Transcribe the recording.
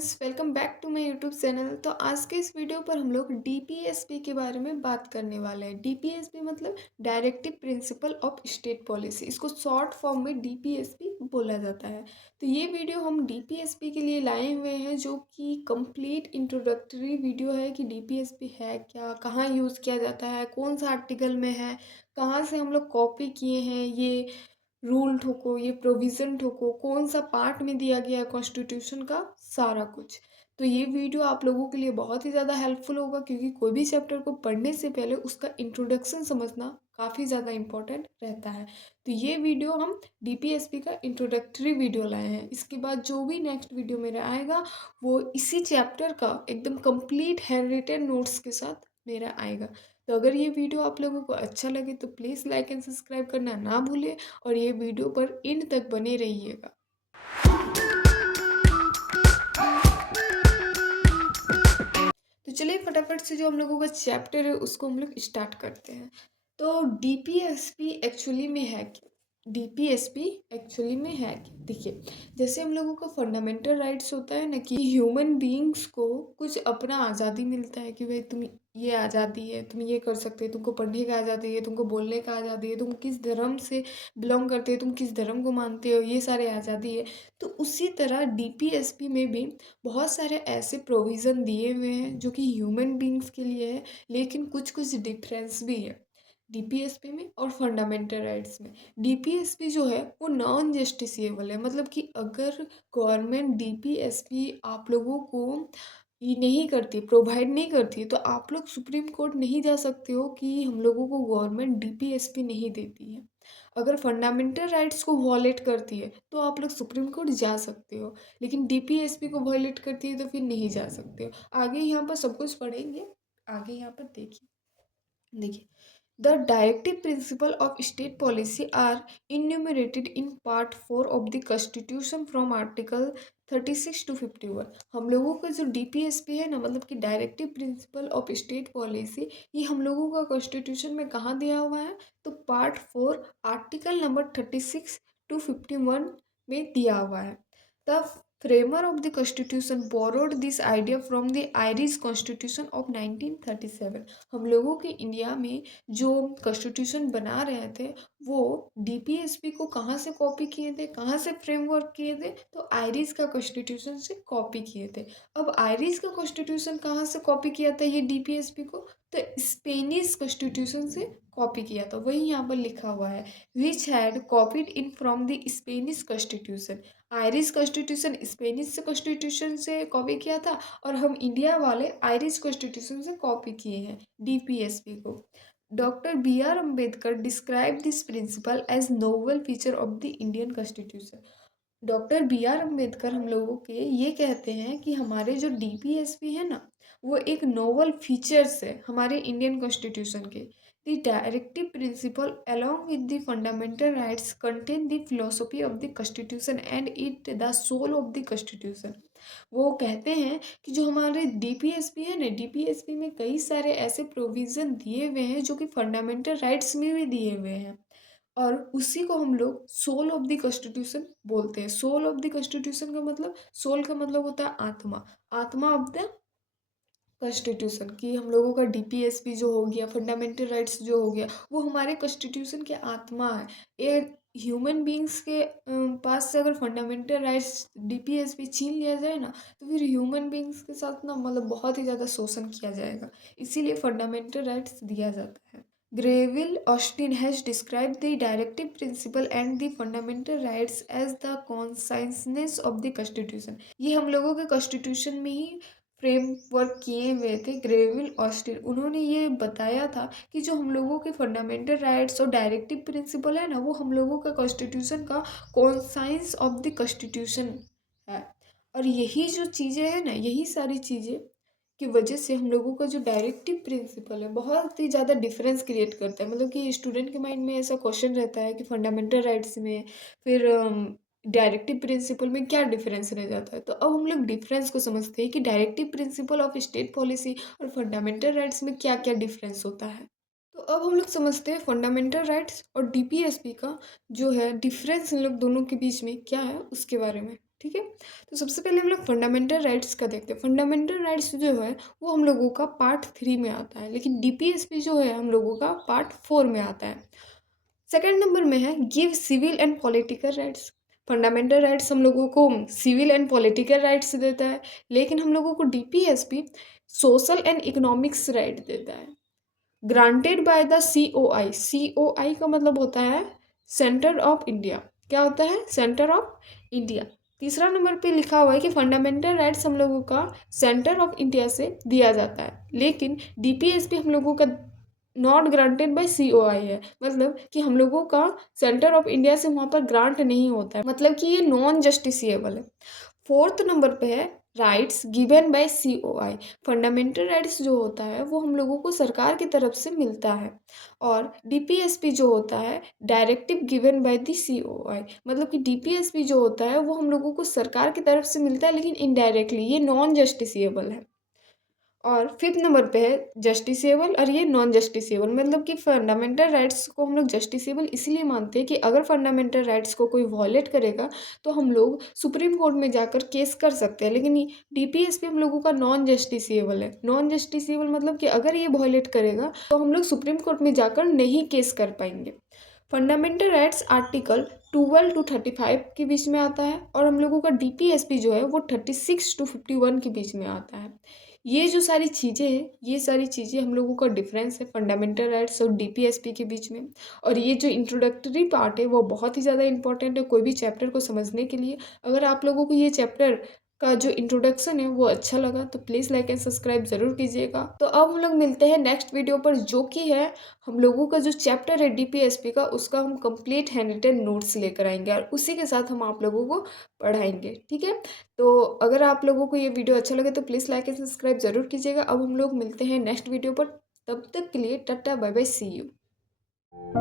Friends, welcome back to my YouTube channel. तो आज के इस वीडियो पर हम लोग डीपीएसपी के बारे में बात करने वाले हैं। डीपीएसपी मतलब directive principle of state policy, इसको शॉर्ट फॉर्म में डीपीएसपी बोला जाता है। तो ये वीडियो हम डीपीएसपी के लिए लाए हुए हैं, जो कि कंप्लीट इंट्रोडक्टरी वीडियो है कि डीपीएसपी है क्या, कहाँ यूज़ किया जाता है, कौन सा आर्टिकल में है, कहाँ से हम लोग कॉपी किए हैं, ये रूल ठोको, ये प्रोविज़न ठोको, कौन सा पार्ट में दिया गया है कॉन्स्टिट्यूशन का, सारा कुछ। तो ये वीडियो आप लोगों के लिए बहुत ही ज़्यादा हेल्पफुल होगा, क्योंकि कोई भी चैप्टर को पढ़ने से पहले उसका इंट्रोडक्शन समझना काफ़ी ज़्यादा इम्पोर्टेंट रहता है। तो ये वीडियो हम डीपीएसपी का इंट्रोडक्टरी वीडियो लाए हैं। इसके बाद जो भी नेक्स्ट वीडियो मेरा आएगा वो इसी चैप्टर का एकदम कंप्लीट हैंड रिटेन नोट्स के साथ मेरा आएगा। तो अगर ये वीडियो आप लोगों को अच्छा लगे तो प्लीज़ लाइक एंड सब्सक्राइब करना ना भूलें, और ये वीडियो पर एंड तक बने रहिएगा। तो चलिए फटाफट से जो हम लोगों का चैप्टर है उसको हम लोग स्टार्ट करते हैं। तो डीपीएसपी एक्चुअली में है क्या? डीपीएसपी एक्चुअली में है क्या? देखिए, जैसे हम लोगों का फंडामेंटल राइट्स होता है ना, कि ह्यूमन बीइंग्स को कुछ अपना आज़ादी मिलता है कि भाई तुम ये आज़ादी है, तुम ये कर सकते हो, तुमको पढ़ने का आज़ादी है, तुमको बोलने का आज़ादी है, तुम किस धर्म से बिलोंग करते हो, तुम किस धर्म को मानते हो, ये सारे आज़ादी है। तो उसी तरह डीपीएसपी में भी बहुत सारे ऐसे प्रोविज़न दिए हुए हैं जो कि ह्यूमन बींग्स के लिए है, लेकिन कुछ कुछ डिफरेंस भी है डीपीएसपी में और फंडामेंटल राइट्स में। डीपीएसपी जो है वो नॉन जस्टिसिएबल है, मतलब कि अगर गवर्नमेंट डीपीएसपी आप लोगों को ये नहीं करती, प्रोवाइड नहीं करती, तो आप लोग सुप्रीम कोर्ट नहीं जा सकते हो कि हम लोगों को गवर्नमेंट डीपीएसपी नहीं देती है। अगर फंडामेंटल राइट्स को वॉलेट करती है तो आप लोग सुप्रीम कोर्ट जा सकते हो, लेकिन डीपीएसपी को वॉलेट करती है तो फिर नहीं जा सकते हो। आगे यहाँ पर सब कुछ पढ़ेंगे, आगे यहाँ पर देखिए। देखिए, the directive principle of state policy are enumerated in part 4 of the constitution from article 36 to 51। हम लोगों का जो डीपीएसपी है ना, मतलब कि directive principle of state policy, ये हम लोगों का कॉन्स्टिट्यूशन में कहाँ दिया हुआ है? तो पार्ट 4 आर्टिकल नंबर 36 टू 51 में दिया हुआ है। The framer of the constitution borrowed this idea from the Irish constitution of 1937। हम लोगों के इंडिया में जो कॉन्स्टिट्यूशन बना रहे थे वो डीपीएसपी को कहाँ से कॉपी किए थे, कहाँ से फ्रेमवर्क किए थे? तो आयरिश का कॉन्स्टिट्यूशन से कॉपी किए थे। अब आयरिश का कॉन्स्टिट्यूशन कहाँ से कॉपी किया था ये डीपीएसपी को? तो स्पेनिश कॉन्स्टिट्यूशन से कॉपी किया था, वही यहाँ पर लिखा हुआ है, which had copied in from the Spanish constitution. Irish constitution Spanish से कॉन्स्टिट्यूशन से कॉपी किया था, और हम इंडिया वाले आयरिश कॉन्स्टिट्यूशन से कॉपी किए हैं डीपीएसपी को। Doctor B R Ambedkar describe this principle as novel feature of the Indian constitution. Doctor B R Ambedkar हम लोगों के ये कहते हैं कि हमारे जो डीपीएसपी है ना, वो एक नोवल फीचर्स है हमारे इंडियन कॉन्स्टिट्यूशन के। The directive principle along with the fundamental rights contain the philosophy of the constitution and it the soul of the constitution. वो कहते हैं कि जो हमारे डीपीएसपी है ना, डीपीएसपी में कई सारे ऐसे प्रोविज़न दिए हुए हैं जो कि फंडामेंटल राइट्स में भी दिए हुए हैं, और उसी को हम लोग सोल ऑफ द कॉन्स्टिट्यूशन बोलते हैं। सोल ऑफ द कॉन्स्टिट्यूशन का मतलब, सोल का मतलब होता है आत्मा, आत्मा ऑफ द कॉन्स्टिट्यूशन। की हम लोगों का डीपीएसपी जो हो गया, फंडामेंटल राइट्स जो हो गया, वो हमारे कॉन्स्टिट्यूशन के आत्मा है। ये ह्यूमन बींग्स के पास से अगर फंडामेंटल राइट्स डीपीएसपी छीन लिया जाए ना, तो फिर ह्यूमन बींग्स के साथ ना, मतलब बहुत ही ज़्यादा शोषण किया जाएगा, इसीलिए फंडामेंटल राइट्स दिया जाता है। Greville Austin has described the directive principle and the fundamental rights as the consciousness of the Constitution। ये हम लोगों के कॉन्स्टिट्यूशन में ही फ्रेमवर्क किए हुए थे ग्रेविल ऑस्टिन। उन्होंने ये बताया था कि जो हम लोगों के फंडामेंटल राइट्स और डायरेक्टिव प्रिंसिपल है ना, वो हम लोगों का कॉन्स्टिट्यूशन का कॉन्साइंस ऑफ द कॉन्स्टिट्यूशन है। और यही जो चीज़ें हैं ना, यही सारी चीज़ें की वजह से हम लोगों का जो डायरेक्टिव प्रिंसिपल है बहुत ही ज़्यादा डिफरेंस क्रिएट करता है। मतलब कि स्टूडेंट के माइंड में ऐसा क्वेश्चन रहता है कि फंडामेंटल राइट्स में फिर डायरेक्टिव प्रिंसिपल में क्या डिफरेंस रह जाता है। तो अब हम लोग डिफरेंस को समझते हैं कि directive principle of state policy और फंडामेंटल राइट्स में क्या क्या डिफरेंस होता है। तो अब हम लोग समझते हैं फंडामेंटल राइट्स और डीपीएसपी का जो है डिफरेंस इन लोग दोनों के बीच में क्या है उसके बारे में। ठीक है। तो सबसे पहले हम लोग फंडामेंटल राइट्स का देखते हैं। फंडामेंटल राइट्स जो है वो हम लोगों का पार्ट 3 में आता है, लेकिन डीपीएसपी जो है हम लोगों का पार्ट 4 में आता है। सेकंड नंबर में है give civil and political rights. Fundamental rights हम लोगों को सिविल एंड पॉलिटिकल राइट्स देता है, लेकिन हम लोगों को DPSP social and economics right देता है। Granted by the COI. COI का मतलब होता है सेंटर ऑफ इंडिया। क्या होता है? Centre of India. तीसरा नंबर पे लिखा हुआ है कि फंडामेंटल राइट्स हम लोगों का सेंटर ऑफ इंडिया से दिया जाता है, लेकिन डीपीएसपी हम लोगों का नॉट ग्रांटेड बाय सीओआई है। मतलब कि हम लोगों का सेंटर ऑफ इंडिया से वहाँ पर ग्रांट नहीं होता है, मतलब कि ये नॉन जस्टिसिएबल है। फोर्थ नंबर पे है rights given by COI. Fundamental rights जो होता है वो हम लोगों को सरकार की तरफ से मिलता है, और डीपीएसपी जो होता है directive given by the COI. मतलब कि डीपीएसपी जो होता है वो हम लोगों को सरकार की तरफ से मिलता है, लेकिन इनडायरेक्टली, ये नॉन जस्टिसिएबल है। और फिफ्थ नंबर पे है जस्टिसेबल और ये नॉन जस्टिसेबल। मतलब कि फंडामेंटल राइट्स को हम लोग जस्टिसेबल इसलिए मानते हैं कि अगर फंडामेंटल राइट्स को कोई वॉलेट करेगा तो हम लोग सुप्रीम कोर्ट में जाकर केस कर सकते हैं, लेकिन डीपीएसपी हम लोगों का नॉन जस्टिसेबल है। नॉन जस्टिसेबल मतलब कि अगर ये वॉलेट करेगा तो हम लोग सुप्रीम कोर्ट में जाकर नहीं केस कर पाएंगे। फंडामेंटल राइट्स आर्टिकल 12 टू 35 के बीच में आता है, और हम लोगों का डीपीएसपी जो है वो 36 टू 51 के बीच में आता है। ये जो सारी चीज़ें हैं, ये सारी चीज़ें हम लोगों का डिफरेंस है फंडामेंटल राइट्स और डीपीएसपी के बीच में। और ये जो इंट्रोडक्टरी पार्ट है वो बहुत ही ज़्यादा इंपॉर्टेंट है कोई भी चैप्टर को समझने के लिए। अगर आप लोगों को ये चैप्टर का जो इंट्रोडक्शन है वो अच्छा लगा तो प्लीज़ लाइक एंड सब्सक्राइब ज़रूर कीजिएगा। तो अब हम लोग मिलते हैं नेक्स्ट वीडियो पर, जो कि है हम लोगों का जो चैप्टर है डीपीएसपी का, उसका हम कंप्लीट हैंड रिटन नोट्स लेकर आएंगे और उसी के साथ हम आप लोगों को पढ़ाएंगे। ठीक है। तो अगर आप लोगों को ये वीडियो अच्छा लगे तो प्लीज़ लाइक एंड सब्सक्राइब ज़रूर कीजिएगा। अब हम लोग मिलते हैं नेक्स्ट वीडियो पर, तब तक के लिए tata bye bye, see you.